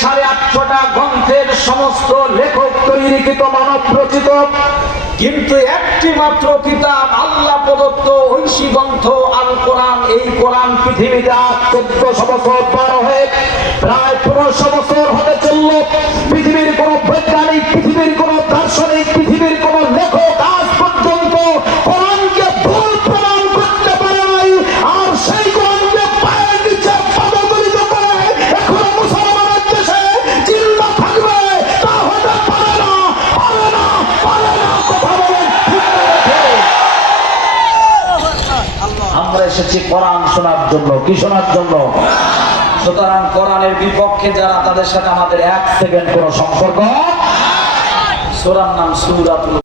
850টা গ্রন্থের সমস্ত লেখক তৈরিকৃত মানব রচিত, কিন্তু একটি মাত্র কিতাব আল্লাহ প্রদত্ত ঐশী গ্রন্থ আল কোরআন। এই কোরআন পৃথিবীতে 1400 বছর পার হয়ে প্রায় 1500 বছর হতে চলল। পৃথিবীর কোন বৈজ্ঞানিক, পৃথিবীর কোন দার্শনিক, পৃথিবীর কোন লেখক আজ পর্যন্ত কোরআনকে ভুল প্রমাণ করতে পারে নাই। আর সেই কোরআনকে পায়ের নিচে পদদলিত করে এখনো মুসলমানের দেশে জিন্দা থাকবে, তা হতে পারে না, পারে না, পারে না। কথা বলেন ঠিক না? আমরা এসেছি কোরআন শোনার জন্য। কি শোনার জন্য? সুতরাং কোরআনের বিপক্ষে যারা, তাদের সাথে আমাদের 1 সেকেন্ড কোনো সম্পর্ক। সূরার নাম সূরাতুল